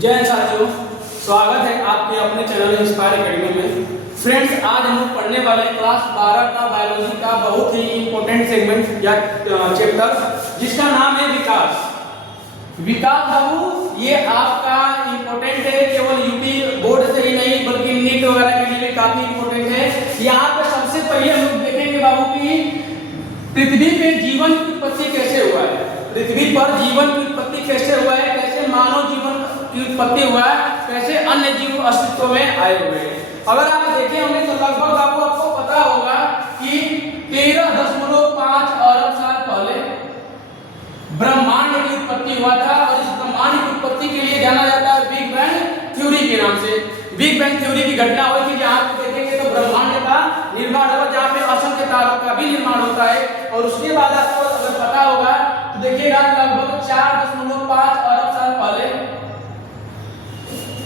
जय हिंद साथियों, स्वागत है आपके अपने चैनल इंस्पायर एकेडमी में। फ्रेंड्स, आज हम लोग पढ़ने वाले क्लास 12 का बायोलॉजी का बहुत ही इंपॉर्टेंट सेगमेंट या चैप्टर जिसका नाम है विकास। विकास बाबू ये आपका इंपॉर्टेंट है, केवल यूपी बोर्ड से ही नहीं बल्कि नीट वगैरह के लिए भी काफी इंपॉर्टेंट है। यहाँ पे सबसे पहले हम लोग देखेंगे बाबू की पृथ्वी पे जीवन की उत्पत्ति कैसे हुआ है, पृथ्वी पर जीवन की उत्पत्ति कैसे हुआ है, कैसे मानव जीवन की उत्पत्ति हुआ है, कैसे अन्य जीव अस्तित्व में आए हुए हैं। अगर आप देखें होंगे तो लगभग बाबू आपको पता होगा कि 13.5 अरब साल पहले ब्रह्मांड की उत्पत्ति हुआ था और इस ब्रह्मांड की उत्पत्ति के लिए जाना जाता है बिग बैंग थ्योरी के नाम से। बिग बैंग थ्योरी की घटना हुई थी जहाँ पे देखेंगे तो ब्रह्मांड का निर्माण हुआ, जहाँ पे असंख्य तारों का भी निर्माण होता है। और उसके बाद आपको अगर पता होगा तो देखिएगा लगभग 4.5 अरब साल पहले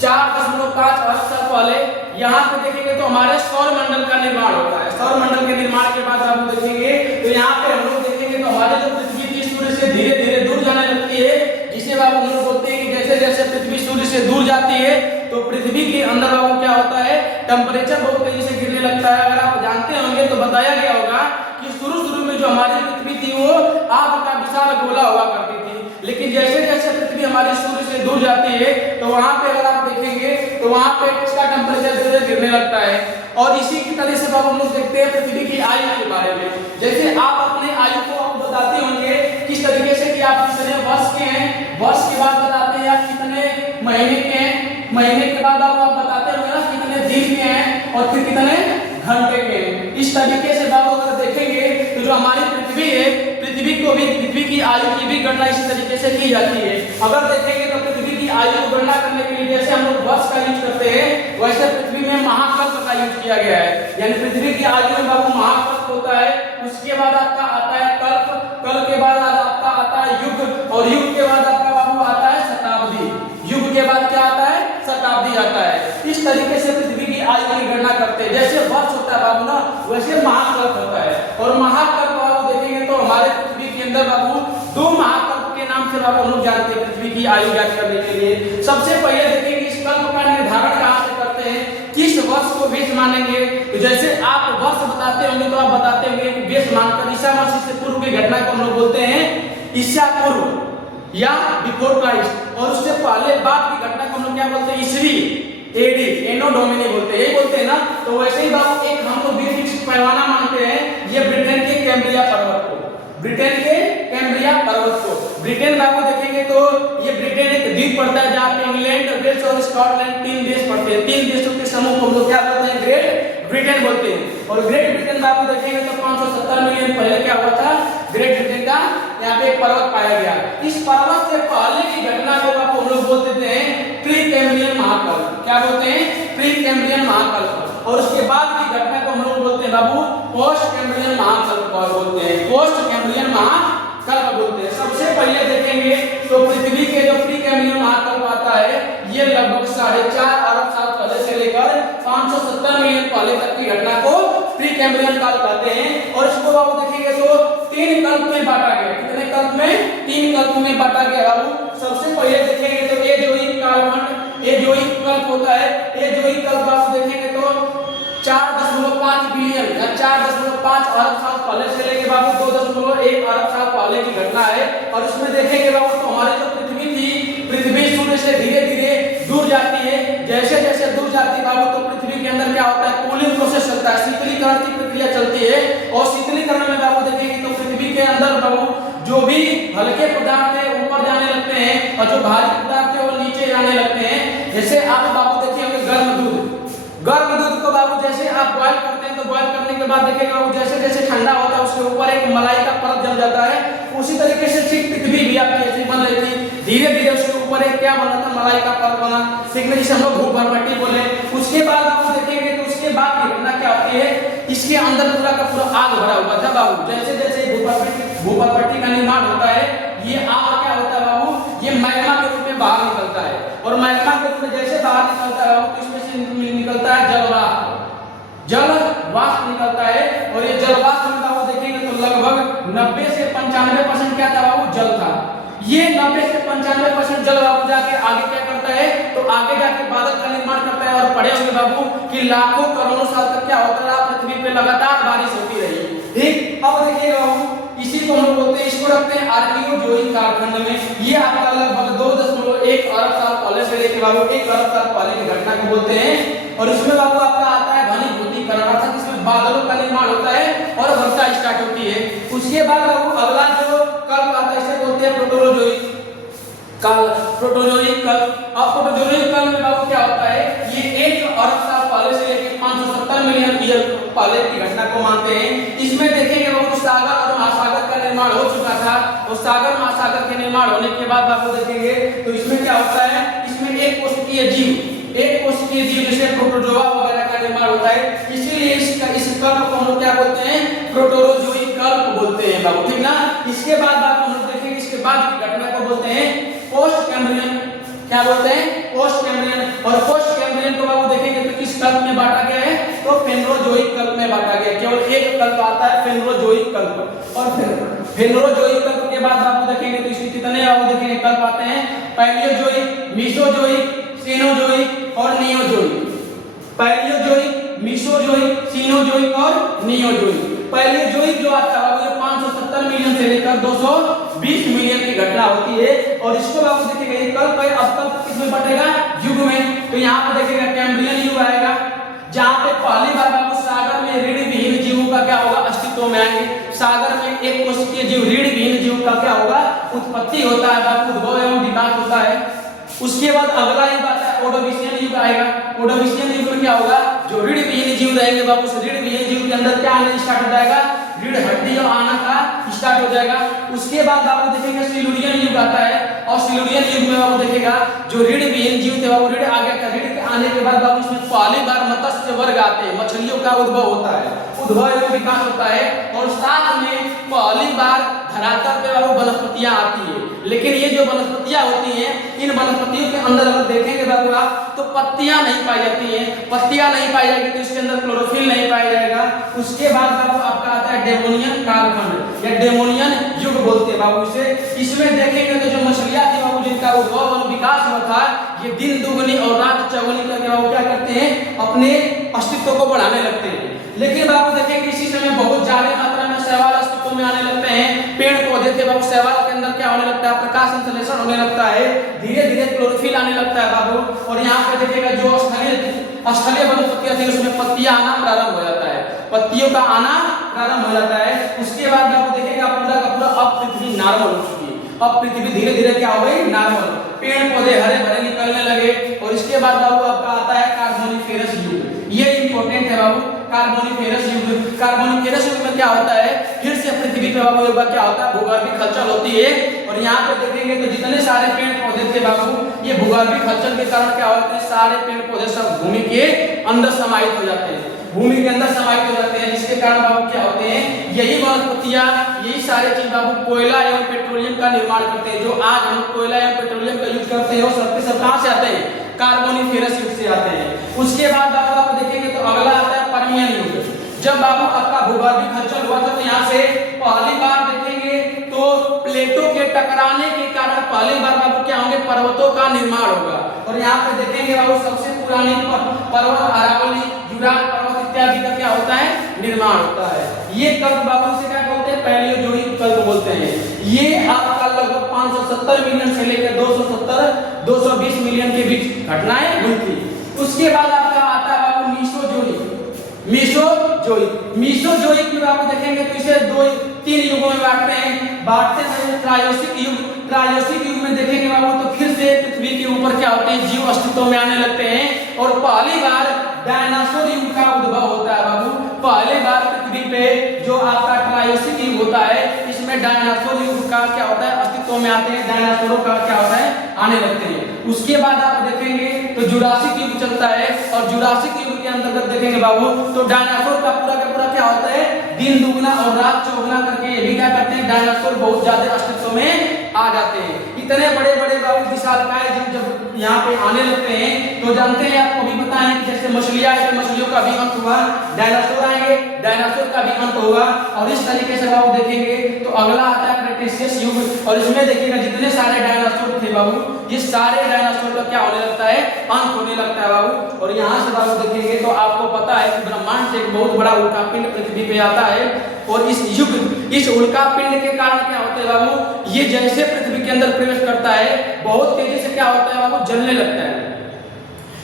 4.5 अरब साल पहले यहाँ पे देखेंगे तो हमारे सौर मंडल का निर्माण होता है। सौर मंडल के निर्माण के बाद आप देखेंगे तो यहाँ पे हम लोग देखेंगे तो हमारे जो पृथ्वी की सूर्य से धीरे धीरे दूर जाने लगती है, जिसे बाबू हम लोग बोलते हैं कि जैसे जैसे पृथ्वी सूर्य से दूर जाती है तो पृथ्वी के अंदर बाबू क्या होता है, टेम्परेचर बहुत तेजी से गिरने लगता है। अगर आप जानते होंगे तो बताया गया होगा कि शुरू में जो हमारी पृथ्वी थी वो आग का विशाल गोला हुआ करती थी, लेकिन जैसे जैसे पृथ्वी हमारे सूर्य से दूर जाती है तो वहां पे अगर आप देखेंगे तो वहां पे इसका टेम्परेचर धीरे धीरे गिरने लगता है। और इसी की तरह से बाबू हम लोग देखते हैं पृथ्वी की आयु के बारे में। जैसे आप अपने आयु को बताते होंगे किस तरीके से कि आप कितने वर्ष के हैं, वर्ष के बाद बताते हैं आप कितने महीने के हैं, महीने के बाद आप बताते होंगे ना कितने दिन के हैं और फिर कितने घंटे के हैं। इस तरीके से बाबू अगर देखेंगे तो जो हमारी पृथ्वी है, पृथ्वी की आयु की भी गणना इसी तरीके से की जाती है। अगर देखेंगे तो पृथ्वी की आयु की गणना करने के लिए जैसे हम लोग वर्ष का यूज करते हैं वैसे पृथ्वी में महाकल्प का यूज किया गया है। यानी पृथ्वी की आयु में बाबू महाकल्प होता है, उसके बाद आपका आता है कल्प, कल्प के बाद आपका आता है युग और युग के बाद आपका बाबू आता है शताब्दी, युग के बाद क्या आता है, शताब्दी आता है। इस तरीके से पृथ्वी की आयु की गणना करते हैं। जैसे वर्ष होता है बाबू ना वैसे महाकल्प होता है। और महाकल्प बाबू देखेंगे तो हमारे पृथ्वी के अंदर बाबू 2 महाकल्प के नाम से बाबू हम लोग जानते हैं पृथ्वी की आयु ज्ञात करने के लिए। सबसे पहले देखेंगे इस कल्प का निर्धारण कहाँ से करते हैं, किस वर्ष को बेस मानेंगे। तो जैसे आप वर्ष बताते होंगे तो आप बताते होंगे कि बेस मानकर ईसा मसीह से पूर्व की घटना को हम लोग बोलते हैं ईसा पूर्व या बिफोर क्राइस्ट, और उससे पहले बाद की घटना को हम लोग क्या बोलते हैं, ईसवी एडी एनो डोमिनी बोलते हैं, यही बोलते हैं ना। तो वैसे ही बाबू एक हम लोग भी पैमाना मानते हैं, ये ब्रिटेन के कैम्ब्रिया पर्वत को, ब्रिटेन के कैम्ब्रिया पर्वत को। ब्रिटेन बाबू देखेंगे तो ये ब्रिटेन एक द्वीप पड़ता है जहाँ पे इंग्लैंड, वेल्स और स्कॉटलैंड 3 देश पड़ते हैं। 3 देशों के समूह को हम लोग क्या बोलते हैं, ग्रेट ब्रिटेन बोलते हैं। और ग्रेट ब्रिटेन बाबू देखेंगे तो 570 मिलियन पहले क्या हुआ था, ग्रेट ब्रिटेन का यहाँ पे एक पर्वत पाया गया। इस पर्वत से पहले की घटना को बाबू हम लोग बोलते थे प्री कैम्ब्रियन महाकल्प। क्या बोलते हैं, प्री कैम्ब्रियन महाकल्प। और उसके बाद की घटना को हम लोग बोलते हैं बाबू पोस्ट कैम्ब्रियन महाकल्प बोलते हैं, पोस्ट कैम्ब्रियन महाकल्प बोलते हैं। सबसे पहले देखेंगे तो पृथ्वी के जो प्री कैम्ब्रियन महाकल्प आता है ये लगभग 4.5 अरब साल पहले से लेकर 570 मिलियन पहले तक की घटना को प्री कैम्ब्रियन काल कहते हैं। और इसको बाबू देखेंगे तो 3 कल्प में बांटा गया। कितने कल्प में, 3 कल्प में बांटा गया बाबू। सबसे पहले देखेंगे तो एजोइक कालखंड, एजोइक कल्प होता है। एजोइक कल्प बाबू देखेंगे तो 4.5 बिलियन या 4.5 अरब साल पहले से लेके बाबू 2.1 अरब साल पहले की घटना है। और इसमें देखेंगे बाबू तो हमारी जो पृथ्वी थी, पृथ्वी सूर्य से धीरे धीरे दूर जाती है। जैसे जैसे दूर जाती है बाबू तो पृथ्वी के अंदर क्या होता है, कूलिंग प्रोसेस चलता है, शीतलीकरण की प्रक्रिया चलती है। और शीतलीकरण में बाबू देखेंगे तो पृथ्वी के अंदर बाबू जो भी हल्के पदार्थ है ऊपर जाने लगते हैं और जो भारी पदार्थ है वो नीचे जाने लगते हैं। जैसे आप बाबू देखिए गर्म दूध को बाबू जैसे आप बॉयल करते हैं तो बॉयल करने के बाद देखिएगा बाबू जैसे जैसे ठंडा होता है उसके ऊपर एक मलाई का परत जम जाता है। उसी तरीके से ठीक पृथ्वी भी आपकी ऐसी बन रही थी, धीरे धीरे उसके ऊपर एक क्या बना था, मलाई का परत बना, ठीक है, जिसे हम लोग भूभरभट्टी बोले। उसके बाद आप देखेंगे तो उसके बाद की घटना क्या होती है, इसके अंदर पूरा का पूरा आग भरा हुआ था बाबू। जैसे जैसे भूभरभट्टी का निर्माण होता है ये आग क्या होता है बाबू, ये मैग्मा के रूप में बाहर निकलता है। और मैग्मा के रूप में जैसे बाहर निकलता है बाबू इसमें से निकलता है जल वाष्प निकलता है। और ये जल वाष्प में बाबू देखेंगे तो लगभग 90 से 95% क्या था बाबू, जल था। ये 90 से 95% जल बाबू जाके आगे क्या करता है, बादल का निर्माण करता है। और पढ़े होंगे बाबू कि लाखों करोड़ों साल तक क्या होता रहा, पृथ्वी पे लगातार बारिश होती रही। ठीक, अब देखिए बाबू इसी को हम बोलते हैं, इसको रखते हैं आर्कियोजोइक कालखंड में। ये आपका लगभग 2.1 अरब साल पहले से लेकर बाबू 1 अरब साल पहले की घटना को बोलते हैं। और इसमें बाबू आपका आता है घनीभूतीकरण, अर्थात इसमें बादलों का निर्माण होता है और वर्षा स्टार्ट होती है। उसके बाद बाबू अगला जो कल्प आता है इसे बोलते हैं प्रोटोजोइक काल, प्रोटोजोइक काल। अब प्रोटोजोइक काल में बाबू क्या होता है, ये 1 अरब साल पहले से लेकर 570 मिलियन ईयर पहले की घटना को मानते हैं। इसमें देखेंगे बाबू सागर और महासागर का निर्माण हो चुका था। और सागर महासागर के निर्माण होने के बाद बाबू देखेंगे तो इसमें क्या होता है, इसमें एक कोशिकीय जीव जैसे प्रोटोजोआ वगैरह का निर्माण होता है। इसीलिए इस कल्प को हम लोग क्या बोलते हैं, प्रोटोजोइक कल्प बोलते हैं बाबू, ठीक ना। इसके बाद बाबू हम लोग देखेंगे, इसके बाद की घटना को बोलते हैं पोस्ट कैम्ब्रियन। क्या बोलते हैं, पोस्ट कैम्ब्रियन। और पोस्ट कैम्ब्रियन को बाबू देखेंगे तो किस कल्प में बांटा गया है, तो फेनरोजोइक कल्प में बांटा गया। केवल एक कल्प आता है फेनरोजोइक कल्प। और फिर फेनरोजोइक कल्प के बाद बाबू देखेंगे तो इसके कितने बाबू देखेंगे कल्प आते हैं, पैलियोजोइक, मीसोजोइक, सीनोजोइक और नियोजोइक। पैलियोजोइक, मीसोजोइक, सीनोजोइक और नियोजोइक। पैलियोजोइक जो आता है बाबू 570 मिलियन से लेकर 220 मिलियन की घटना होती है। और इसको बाबू देखेंगे ये कल्प है। अब कल्प किसमें बटेगा, युग में। तो यहाँ पे देखेगा कैम्ब्रियन युग आएगा, जहाँ पे पहली बार बाबू सागर में रीढ़ विहीन जीवों का क्या होगा, अस्तित्व में आएंगे। सागर में एक कोशिकीय जीव रीढ़ विहीन जीव का क्या होगा, उत्पत्ति होता है बाबू, उद्भव एवं विकास होता है। उसके बाद अगला युग आता है ओडोविशियन युग आएगा। ओडोविशियन युग में क्या होगा, जो रीढ़ विहीन जीव रहेंगे बाबू, उस रीढ़ विहीन जीव के अंदर क्या आना स्टार्ट हो जाएगा, रीढ़ हड्डी और आना का स्टार्ट हो जाएगा। उसके बाद बाबू देखेंगे सिलुरियन युग आता है। और सिलुरियन युग में बाबू देखेगा जो रीढ़ विहीन जीव थे बाबू रीढ़ आ गया था। रीढ़ के आने के बाद बाबू इसमें पहली बार मत्स्य वर्ग आते हैं, मछलियों का उद्भव होता है, उद्भव एवं विकास होता है। और साथ में पहली बार धरातल पे बाबू वनस्पतियां आती है। लेकिन ये जो वनस्पतियां होती हैं, इन वनस्पतियों के अंदर अगर देखेंगे बाबू आप तो पत्तियां नहीं पाई जाती हैं। पत्तियां नहीं पाई जाएगी तो इसके अंदर क्लोरोफिल नहीं पाया जाएगा। उसके बाद बाबू आपका आता है डेमोनियन कालखंड या डेमोनियन युग बोलते हैं बाबू इसे। इसमें देखेंगे तो जो मछलियां थी बाबू जिनका उद्भव और विकास हुआ था, ये दिन दुगनी और रात चौगुनी करके बाबू क्या करते हैं, अपने अस्तित्व को बढ़ाने लगते हैं। लेकिन बाबू देखेंगे इसी समय बहुत ज्यादा मात्रा में शैवाल अस्तित्व में आने लगते हैं। पेड़ पौधे थे बाबू, शैवाल के अंदर क्या होने लगता है, प्रकाश संश्लेषण होने लगता है, धीरे धीरे क्लोरोफिल आने लगता है बाबू। और यहाँ पे देखिएगा जो स्थलीय वनस्पतियां थी उसमें पत्तियां आना प्रारंभ हो जाता है, पत्तियों का आना प्रारंभ हो जाता है। उसके बाद बाबू देखिएगा पूरा का पूरा अब पृथ्वी नॉर्मल हो चुकी है। अब पृथ्वी धीरे धीरे क्या हो गई, नॉर्मल, पेड़ पौधे हरे भरे निकलने लगे। और इसके बाद बाबू आपका आता है कार्बोनिफेरस युग। ये इंपॉर्टेंट है बाबू, कार्बोनिफेरस युग। कार्बोनिफेरस युग में क्या होता है, फिर से पृथ्वी पे बाबू एक बार क्या होता है, भूगर्भीय हलचल होती है। और यहाँ पे देखेंगे तो जितने सारे पेड़ पौधे थे बाबू, ये भूगर्भीय हलचल के कारण क्या होते हैं, सारे पेड़ पौधे सब भूमि के अंदर समाहित हो जाते हैं, भूमि के अंदर समाहित हो जाते हैं। जिसके कारण बाबू क्या होते हैं, यही वनस्पतियां, यही सारे चीज बाबू कोयला एवं पेट्रोलियम का निर्माण करते हैं। जो आज हम कोयला एवं पेट्रोलियम का यूज करते हैं वो सब कहां से आते हैं, कार्बोनिफेरस युग से आते हैं। उसके बाद बाबू आप देखेंगे तो अगला आता है पर्मियन युग। जब बाबू आपका भूगर्भीय हलचल हुआ था तो यहाँ से पहली बार देखेंगे तो प्लेटों के टकराने के कारण पहली बार बाबू क्या होंगे, पर्वतों का निर्माण होगा। और यहाँ पे देखेंगे बाबू सबसे पुरानी पर्वत अरावली, जुरान पर्वत इत्यादि का क्या होता है, निर्माण होता है। ये कल्प बाबू से क्या बोलते हैं, पैलियोजोइक कल्प बोलते हैं। ये आपका लगभग 570 मिलियन से लेकर 220 मिलियन के बीच घटनाएं हुई थी। उसके बाद आपका आता है बाबू मीसोजोइक। मीसोजोइक में बाबू देखेंगे तो इसे 2-3 युगों में बांटते हैं। ट्रायोसिक युग में देखेंगे बाबू तो फिर से पृथ्वी के ऊपर क्या होते हैं, जीव अस्तित्व में आने लगते हैं। और पहली बार डायनासोर युग का उद्भव होता है बाबू। पहली बार पृथ्वी पे जो आपका ट्रायोसिक युग होता है, इसमें डायनासोर युग का क्या होता है, अस्तित्व में आते हैं, डायनासोरों का क्या होता है, आने लगते हैं। उसके बाद आप देखेंगे तो जुरासिक युग चलता है। और जुरासिक युग के अंतर्गत देखेंगे बाबू तो डायनासोर का पूरा क्या होता है, दिन दुगना और रात चौगुना करके ये भी क्या करते हैं, डायनासोर बहुत ज्यादा अस्तित्व में आ जाते हैं। इतने बड़े बड़े बाबू विशालकाय जीव जब यहाँ पे आने लगते हैं। तो जानते हैं, आपको भी पता है कि जैसे मछलियां है, मछलियों का भी अंत हुआ, डायनासोर आएंगे, डायनासोर का भी अंत होगा। और इस तरीके से बाबू देखेंगे तो अगला आता है क्रेटेशियस युग। और इसमें देखिएगा जितने सारे डायनासोर थे बाबू, ये सारे डायनासोर का क्या होने लगता है, अंत होने लगता है बाबू। और यहाँ से बाबू देखेंगे तो आपको पता है कि ब्रह्मांड से एक बहुत बड़ा उल्कापिंड पृथ्वी पे आता है। और इस उल्कापिंड के कारण क्या होता है बाबू, ये जैसे पृथ्वी के अंदर प्रवेश करता है बहुत तेजी से क्या होता है बाबू, जलने लगता है।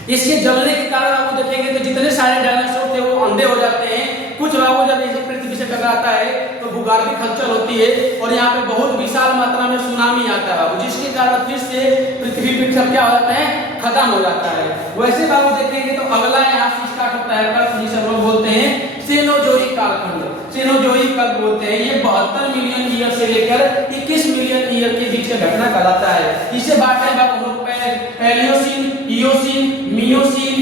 इसके जलने के कारण बाबू देखेंगे तो जितने सारे डायनासोर थे वो अंधे हो जाते हैं। कुछ बाबू जब इसे पृथ्वी से टकराता है तो भूगर्भिक हलचल होती है और यहाँ पे बहुत विशाल मात्रा में सुनामी आता है बाबू, जिसके कारण फिर से पृथ्वी पे सब क्या हो जाता है, खत्म हो जाता है। वैसे बाबू देखेंगे तो अगला यहाँ से स्टार्ट होता है, जिसे हम लोग बोलते हैं सेनोजोइक कालखंड। सेनोजोइक कब बोलते हैं, ये 72 मिलियन ईयर से लेकर 21 मिलियन ईयर के बीच का घटना कहलाता है। इसे बांटे हैं बाबू हम लोग पैलियोसिन, इयोसिन, मियोसिन,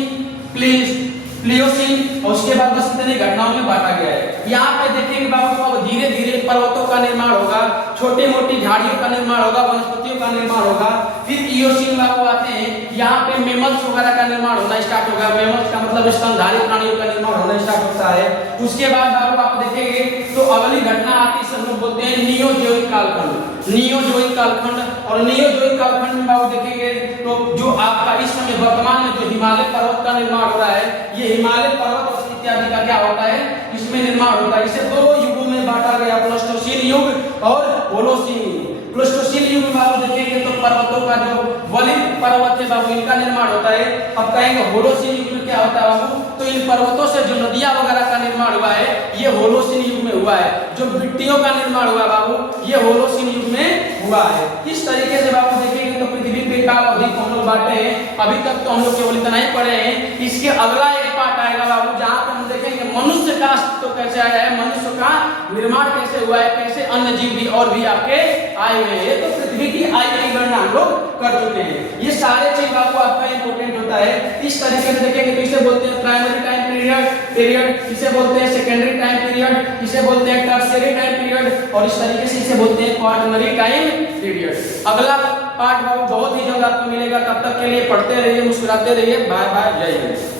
प्लियोसिन, और उसके बाद बस इतनी घटनाओं में बांटा गया है। यहाँ पे देखेंगे बाबू अब धीरे धीरे पर्वतों का निर्माण होगा, छोटी मोटी झाड़ियों का निर्माण होगा, वनस्पतियों का निर्माण होगा। फिर इयोसिन बाबू आते हैं, यहाँ पे मेमल्स वगैरह का निर्माण होना स्टार्ट होगा। मेमल्स का मतलब स्तनधारी प्राणियों का निर्माण होना स्टार्ट होता है। उसके बाद बाबू आप देखेंगे तो अगली घटना आती है, सब लोग बोलते हैं नियोजोइक कालखंड। नियोजोइक कालखंड, और नियोजोइक कालखंड में बाबू देखेंगे तो जो आपका इस समय वर्तमान में जो हिमालय पर्वत का निर्माण हो रहा है, ये हिमालय पर्वत इत्यादि का क्या होता है, इसमें निर्माण होता है। इसे दो युगों में बांटा गया, प्लेस्टोसीन युग और होलोसीन युग। प्लेस्टोसीन युग में बाबू देखेंगे तो पर्वतों का जो वलित पर्वत है बाबू, इनका निर्माण होता है। अब कहेंगे होलोसीन युग में क्या होता है बाबू, तो इन पर्वतों से जो नदियां वगैरह का निर्माण हुआ है ये होलोसीन युग में हुआ है। जो मिट्टियों का निर्माण हुआ बाबू, ये होलोसीन युग में हुआ है। इस तरीके से बाबू देखेंगे तो पृथ्वी पे काल अवधि को हम लोग बांटे हैं। अभी तक तो हम लोग केवल इतना ही पढ़े हैं। इसके अगला एक पार्ट आएगा बाबू, जहाँ पे हम देखेंगे मनुष्य का अस्तित्व कैसे आया है, मनुष्य का निर्माण कैसे हुआ है, कैसे अन्य जीव भी और भी आपके आए हुए हैं। तो पृथ्वी की आयु की गणना हम लोग कर चुके हैं। ये सारे चीज बाबू आपका इंपोर्टेंट होता है। इस तरीके से देखेंगे तो इसे बोलते हैं प्राइमरी टाइम पीरियड, इसे बोलते हैं सेकेंडरी टाइम पीरियड, इसे बोलते हैं टर्शियरी टाइम पीरियड, और इस तरीके से इसे बोलते हैं क्वार्टरनरी टाइम पीरियड। अगला पार्ट बाबू बहुत ही जल्द आपको मिलेगा। तब तक के लिए पढ़ते रहिए, मुस्कुराते रहिए। बाय बाय, जय हिंद।